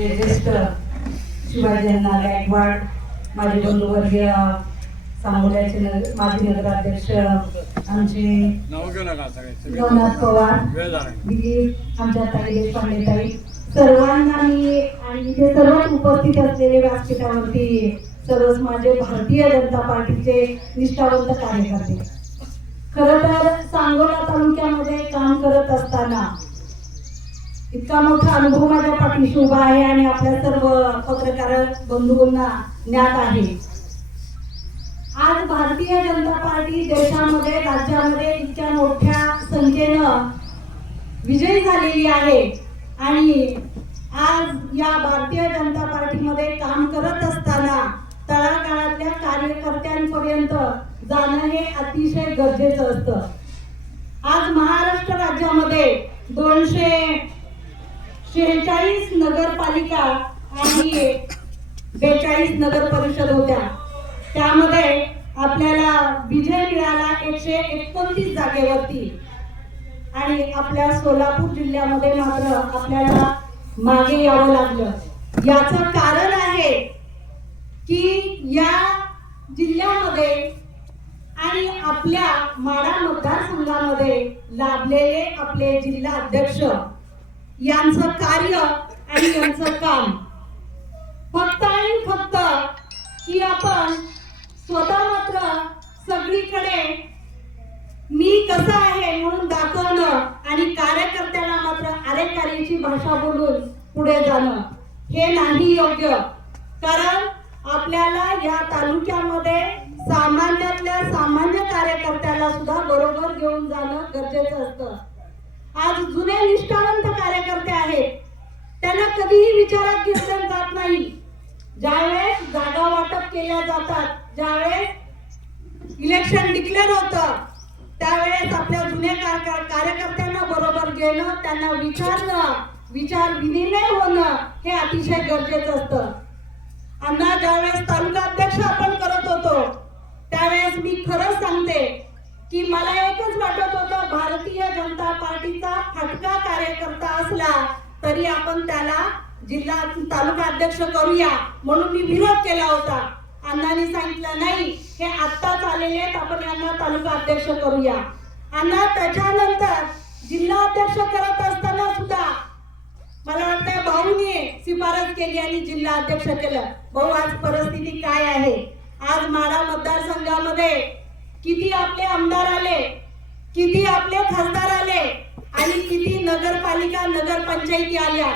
जे ज्येष्ठ शिवाजींना गायकवाड माझे दोन वर्गीय सांगोल्याचे माजी नगराध्यक्ष आमचे नवनाथ पवार दिदी आमच्या ताई देशपांडे ताई सर्वांना मी आणि इथे सर्वात उपस्थित असलेले व्यासपीठावरती सर्वच माझे भारतीय जनता पार्टीचे निष्ठावंत कार्यकर्ते खरं तर सांगोला तालुक्यामध्ये काम करत असताना इतका मोठा अनुभव माझ्या पाठीशी उभा आहे आणि आपल्या सर्व पत्रकार बंधूंना ज्ञात आहे आज भारतीय जनता पार्टी देशामध्ये राज्यामध्ये इतक्या मोठ्या संख्येनं विजयी झालेली आहे आणि आज या भारतीय जनता पार्टीमध्ये काम करत असताना तळाकाळातल्या कार्यकर्त्यांपर्यंत जाणं हे अतिशय गरजेचं असतं आज महाराष्ट्र राज्यामध्ये दोनशे शेहेचाळीस नगरपालिका आणि बेचाळीस नगर परिषद होत्या त्यामध्ये आपल्याला विजय मिळाला एकशे एकोणतीस जागेवरती आणि आपल्या सोलापूर जिल्ह्यामध्ये मात्र आपल्याला मागे यावं लागलं याच कारण आहे की या जिल्ह्यामध्ये आणि आपल्या माडा मतदारसंघामध्ये लाभलेले आपले जिल्हा अध्यक्ष यांचं कार्य आणि यांचं काम फक्त आणि फक्त की आपण स्वतः मात्र सगळीकडे मी कसा आहे म्हणून दाखवणं आणि कार्यकर्त्याला मात्र आरे कार्याची भाषा बोलून पुढे जाणं हे नाही योग्य कारण आपल्याला या तालुक्यामध्ये सामान्यातल्या सामान्य कार्यकर्त्याला सुद्धा बरोबर घेऊन जाणं गरजेचं असतं आज जुने निष्ठावंत कार्यकर्ते आहेत त्यांना कधीही विचारात घेतलं जात नाही ज्यावेळेस जागा वाटप केल्या जातात ज्यावेळेस इलेक्शन डिक्लेअर होतं त्यावेळेस आपल्या जुने कार्यकर्त्यांना बरोबर घेणं त्यांना विचारणं विचार विनिमय होणं हे अतिशय गरजेचं असतं अण्णा ज्यावेळेस तालुका अध्यक्ष आपण करत होतो त्यावेळेस मी खरंच सांगते की मला एकच वाटत होतं भारतीय जनता पार्टीचा फटका कार्यकर्ता असला तरी आपण त्याला जिल्हा तालुका अध्यक्ष करूया म्हणून मी विरोध केला होता अण्णांनी सांगितलं नाही हे आत्ताच आलेले आपण यांना तालुका अध्यक्ष करूया अण्णा त्याच्यानंतर जिल्हा अध्यक्ष करत असताना सुद्धा मला वाटतं भाऊनी शिफारस केली आणि जिल्हा अध्यक्ष केलं भाऊ आज परिस्थिती काय आहे आज माडा मतदारसंघामध्ये किती आपले आमदार आले किती आपले खासदार आले आणि किती नगरपालिका नगरपंचायती आल्या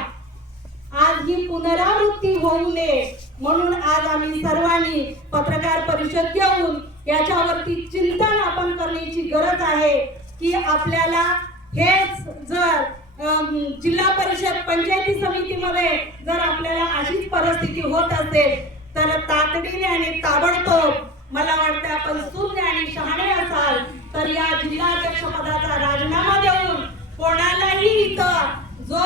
आज ही पुनरावृत्ती होऊ नये म्हणून आज आम्ही सर्वांनी पत्रकार परिषद घेऊन याच्यावरती चिंतन आपण करण्याची गरज आहे की आपल्याला हेच जर जिल्हा परिषद पंचायती समितीमध्ये जर आपल्याला अशीच परिस्थिती होत असेल तर तातडीने आणि ताबडतोब मला वाटतं आपण सुज्ञ आणि शहाणे असाल तर या जिल्हाध्यक्ष पदाचा राजीनामा देऊन कोणालाही इथं जो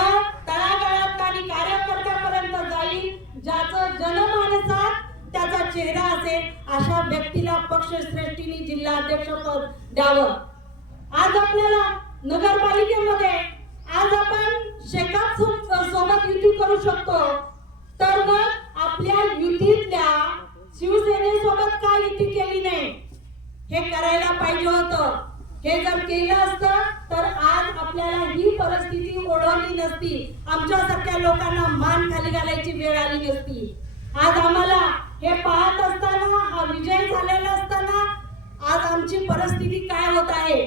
तळागाळात आणि कार्यकर्त्यापर्यंत जाईल ज्याचं जनमानसात त्याचा चेहरा असेल अशा व्यक्तीला पक्षश्रेष्ठीने जिल्हाध्यक्ष पद द्यावं आज आपल्याला नगरपालिकेमध्ये आज आपण शेकाप सोबत युती करू शकतो तर मग आपल्या युतीतल्या शिवसेनेसोबत काय युती केली नाही हे करायला पाहिजे होतं हे जर केलं असतं तर आज आपल्याला ही परिस्थिती ओढवली नसती आमच्या आमच्यासारख्या लोकांना मान खाली घालायची वेळ आली नसती आज आम्हाला हे पाहत असताना हा विजय झालेला असताना आज आमची परिस्थिती काय होत आहे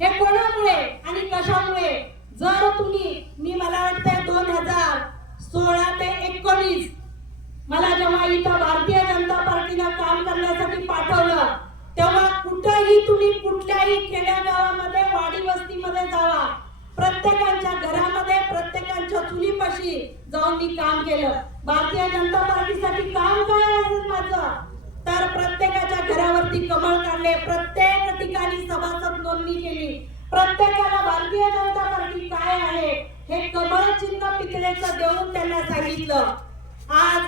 हे कोणामुळे आणि कशामुळे जर तुम्ही मी मला वाटतंय दोन हजार सोळा ते एकोणीस मला जेव्हा इथं भारतीय जनता पार्टीला काम करण्यासाठी पाठवलं तेव्हा कुठंही तुम्ही कुठल्याही गावामध्ये वाडी वस्तीमध्ये जावा प्रत्येकांच्या घरामध्ये प्रत्येकांच्या चुलीपाशी जाऊन मी काम केलं भारतीय जनता पार्टीसाठी काम काय माझं तर प्रत्येकाच्या घरावरती कमळ काढले प्रत्येक ठिकाणी सभासद नोंदणी केली प्रत्येकाला भारतीय जनता पार्टी काय आहे हे कमळ चिन्ह पितळेचं देऊन त्यांना सांगितलं आज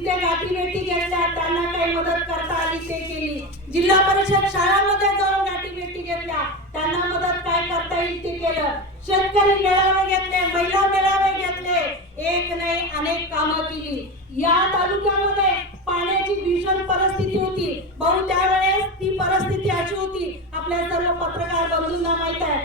जिथे गाठीभेटी घेतल्या त्यांना काही मदत करता आली ते केली जिल्हा परिषद शाळांमध्ये जाऊन गाठीभेटी घेतल्या त्यांना मदत काय करता येईल ते केलं शेतकरी मेळावे घेतले महिला मेळावे घेतले एक नाही अनेक कामं केली या तालुक्यामध्ये पाण्याची भीषण परिस्थिती होती भाऊ त्यावेळेस ती परिस्थिती अशी होती आपल्या सर्व पत्रकार बंधूंना माहित आहे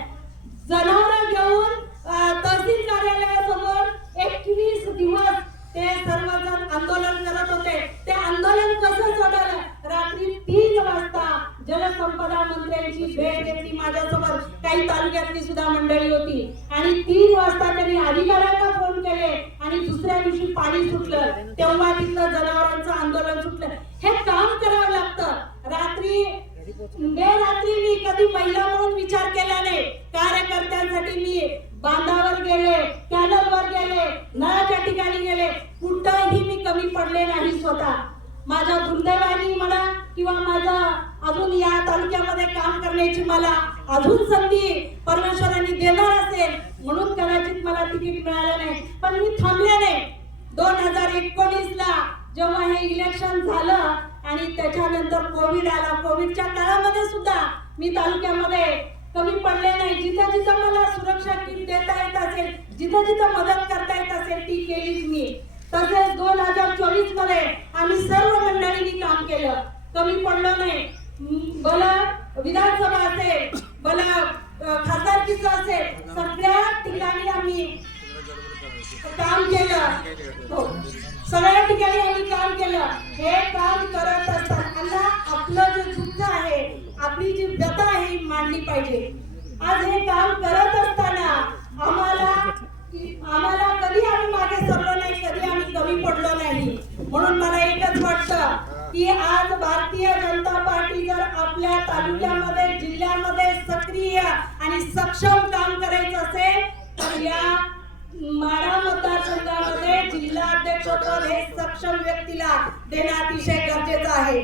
जनावर घेऊन तहसील कार्यालयासमोर एकवीस दिवस ते सर्वजण आंदोलन करत होते ते आंदोलन कसं सोडलं रात्री तीन वाजता जलसंपदा मंत्र्यांची भेट घेतली माझ्यासोबत काही तालुक्यातली सुद्धा मंडळी होती आणि तीन वाजता त्यांनी अधिकाऱ्यांना फोन केले आणि दुसऱ्या दिवशी पाणी सुटलं तेव्हा तिथलं जनावरांचं आंदोलन सुटलं हे काम करावं लागतं रात्री मे रात्री मी कधी महिला म्हणून विचार केला नाही कार्यकर्त्यांसाठी मी बांधावर गेले कॅनलवर गेले नळाच्या ठिकाणी कुठंही मी कमी पडले नाही स्वतः माझ्या दुर्दैवानी मला किंवा माझा अजून या तालुक्यामध्ये काम करण्याची मला अजून संधी परमेश्वराने देणार असेल म्हणून कदाचित मला तिकीट मिळालं नाही पण मी थांबले नाही दोन हजार एकोणीस ला जेव्हा हे इलेक्शन झालं आणि त्याच्यानंतर कोविड आला कोविडच्या काळामध्ये सुद्धा मी तालुक्यामध्ये कमी पडले नाही जिथं जिथं मला सुरक्षा किट देता येत असेल जिथं जिथं मदत करता येत असेल ती केलीच मी तसेच दोन हजार चोवीस मध्ये आम्ही सर्व मंडळींनी काम केलं कमी पडलं नाही भला विधानसभा असेल भला खासदारकीच असेल सगळ्या ठिकाणी आम्ही काम केलं हो सगळ्या ठिकाणी आम्ही काम केलं हे काम करत असताना आपलं जे जी व्यथा ही मांडली पाहिजे आज हे काम करत असताना आम्हाला आम्हाला कधी आम्ही मागे सरलो नाही कधी आम्ही कमी पडलो नाही म्हणून मला एकच वाटतं की आज भारतीय जनता पार्टी जर आपल्या तालुक्यामध्ये जिल्ह्यामध्ये सक्रिय आणि सक्षम काम करायचं असेल तर या माडा मतदारसंघामध्ये जिल्हा अध्यक्षपद हे सक्षम व्यक्तीला देणं अतिशय गरजेचं आहे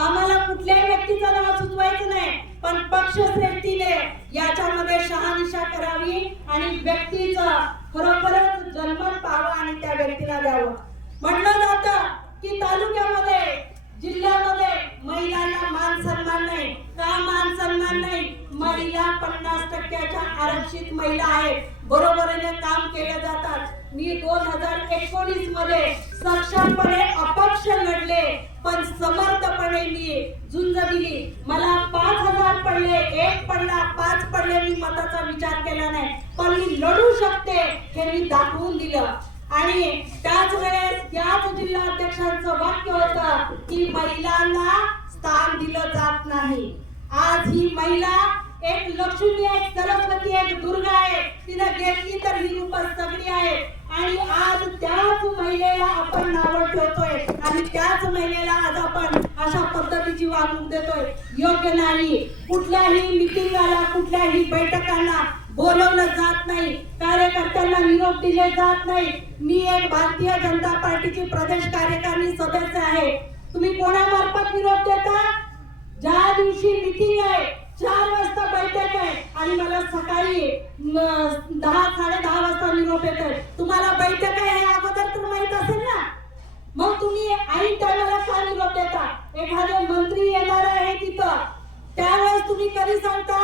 आम्हाला कुठल्याही व्यक्तीचं नाव सुचवायचं नाही पण पक्ष पक्षश्रेष्ठीने याच्यामध्ये शहानिशा करावी आणि व्यक्तीचा खरोखरच जन्म पाहावा आणि त्या व्यक्तीला द्यावं म्हटलं जातं की तालुक्यामध्ये जिल्ह्यामध्ये महिलांना मान सन्मान नाही का मान सन्मान नाही महिला पन्नास टक्क्याच्या आरक्षित महिला आहेत बरोबरीने काम केले जातात मी दोन हजार एकोणीस मध्ये सक्षमपणे अपक्ष पेटली झुंज दिली मला पाच हजार पडले एक पडला पाच पडले मी मताचा विचार केला नाही पण मी लढू शकते हे मी दाखवून दिलं आणि त्याच वेळेस याच जिल्हा अध्यक्षांचं वाक्य होतं की महिलांना स्थान दिलं जात नाही आज ही महिला एक लक्ष्मी एक सरस्वती एक दुर्गा आहे तिनं घेतली तर ही रूप सगळी आहे आणि आज त्याच महिलेला आपण नाव ठेवतोय आणि त्याच महिलेला आज आपण अशा पद्धतीची वागणूक देतोय योग्य नाही कुठल्याही मिटिंगाला कुठल्याही बैठकांना बोलवलं जात नाही कार्यकर्त्यांना निरोप दिले जात नाही मी एक भारतीय जनता पार्टीची प्रदेश कार्यकारिणी सदस्य आहे तुम्ही कोणामार्फत निरोप देता ज्या दिवशी मिटिंग आहे चार वाजता बैठक आहे आणि मला सकाळी दहा साडे दहा वाजता निरोप येत आहे तुम्हाला बैठक आहे हे अगोदर तर माहित असेल ना मग तुम्ही ऐन टायमाला का निरोप देता एखादे मंत्री येणार आहे तिथं त्यावेळेस तुम्ही कधी सांगता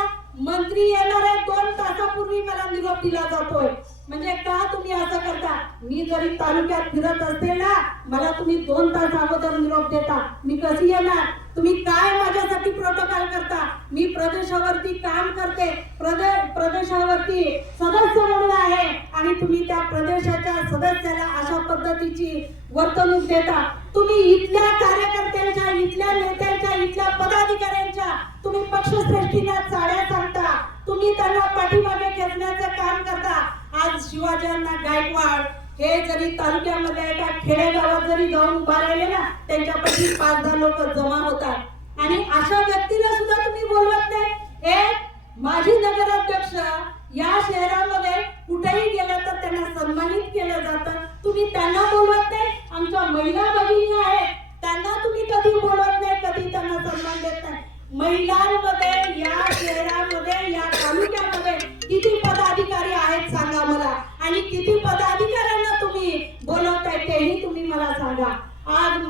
मंत्री येणार आहे दोन तासापूर्वी मला निरोप दिला जातोय म्हणजे का तुम्ही असं करता मी जरी तालुक्यात फिरत असते ना मला तुम्ही दोन तास अगोदर निरोप देता मी कशी येणार तुम्ही काय माझ्यासाठी प्रोटोकॉल करता मी प्रदेशावरती काम करते प्रदे प्रदेशावरती सदस्य म्हणून आहे आणि तुम्ही त्या प्रदेशाच्या सदस्याला अशा पद्धतीची वर्तणूक देता तुम्ही इथल्या कार्यकर्त्यांच्या इथल्या नेत्यांच्या इथल्या पदाधिकाऱ्यांच्या तुम्ही पक्षश्रेष्ठींना चाड्या सांगता तुम्ही त्यांना पाठीमागे खेचण्याचं काम करता आज शिवाजींना गायकवाड हे जरी तालुक्यामध्ये एका खेडेगावात जरी जाऊन उभा राहिले ना त्यांच्यापैकी पाच दहा लोक जमा होतात आणि अशा व्यक्तीला सुद्धा तुम्ही बोलवत नाही माझी नगराध्यक्ष या शहरामध्ये कुठेही गेला तर त्यांना सन्मानित केलं जातं तुम्ही त्यांना बोलवत नाही आमच्या महिला भगिनी आहे त्यांना तुम्ही कधी बोलवत नाही कधी त्यांना सन्मान देत नाही महिलांमध्ये या शहरामध्ये या तालुक्यामध्ये किती पदाधिकारी आहेत सांगा मला आणि किती पदा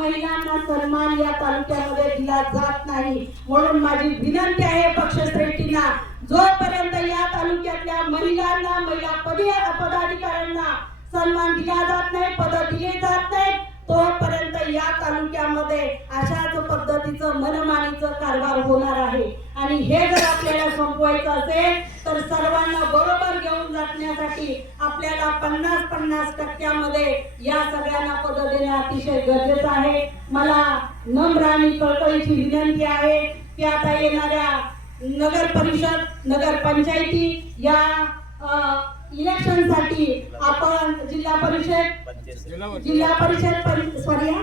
महिलांना सन्मान या तालुक्यामध्ये दिला जात नाही म्हणून माझी विनंती आहे पक्षश्रेष्ठींना जोपर्यंत या तालुक्यातल्या महिलांना महिला पदी पदाधिकाऱ्यांना सन्मान दिला जात नाही पद दिले जात नाही तोपर्यंत या तालुक्यामध्ये अशाच पद्धतीचं मनमानीचं कारभार होणार आहे आणि हे जर आपल्याला संपवायचं असेल तर सर्वांना बरोबर घेऊन जाण्यासाठी आपल्याला पन्नास पन्नास टक्क्यामध्ये या सगळ्यांना पद देणे अतिशय गरजेचं आहे मला नम्र आणि कळकळीची विनंती आहे की आता येणाऱ्या नगर परिषद नगर पंचायती या इलेक्शन साठी आपण जिल्हा परिषद जिल्हा परिषद सॉरी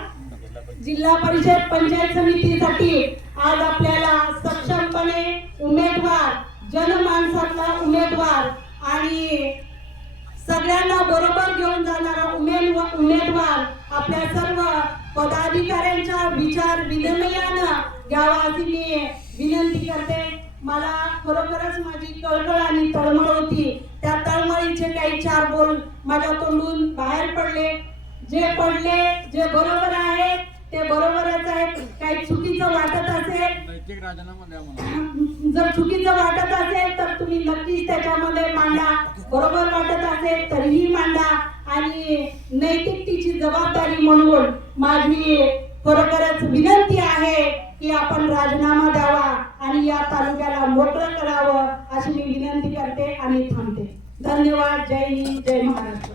जिल्हा परिषद पंचायत समितीसाठी आज आपल्याला सक्षमपणे उमेदवार जनमानसातला उमेदवार आणि सगळ्यांना बरोबर घेऊन जाणारा उमेद उमेदवार आपल्या सर्व पदाधिकाऱ्यांच्या विचार विनिमयानं घ्यावा अशी मी विनंती करते मला खरोखरच माझी कळकळ आणि तळमळ होती त्या तळमळीचे काही चार बोल माझ्या तोंडून बाहेर पडले जे पडले जे बरोबर आहे ते बरोबरच आहे काही चुकीचं वाटत असेल जर चुकीचं वाटत असेल तर तुम्ही नक्कीच त्याच्यामध्ये मांडा बरोबर वाटत असेल तरीही मांडा आणि नैतिकतेची जबाबदारी म्हणून माझी खरोखरच विनंती आहे की आपण राजीनामा द्यावा आणि या तालुक्याला मोकळं करावं अशी मी विनंती करते आणि थांबते धन्यवाद जय हिंद जय महाराष्ट्र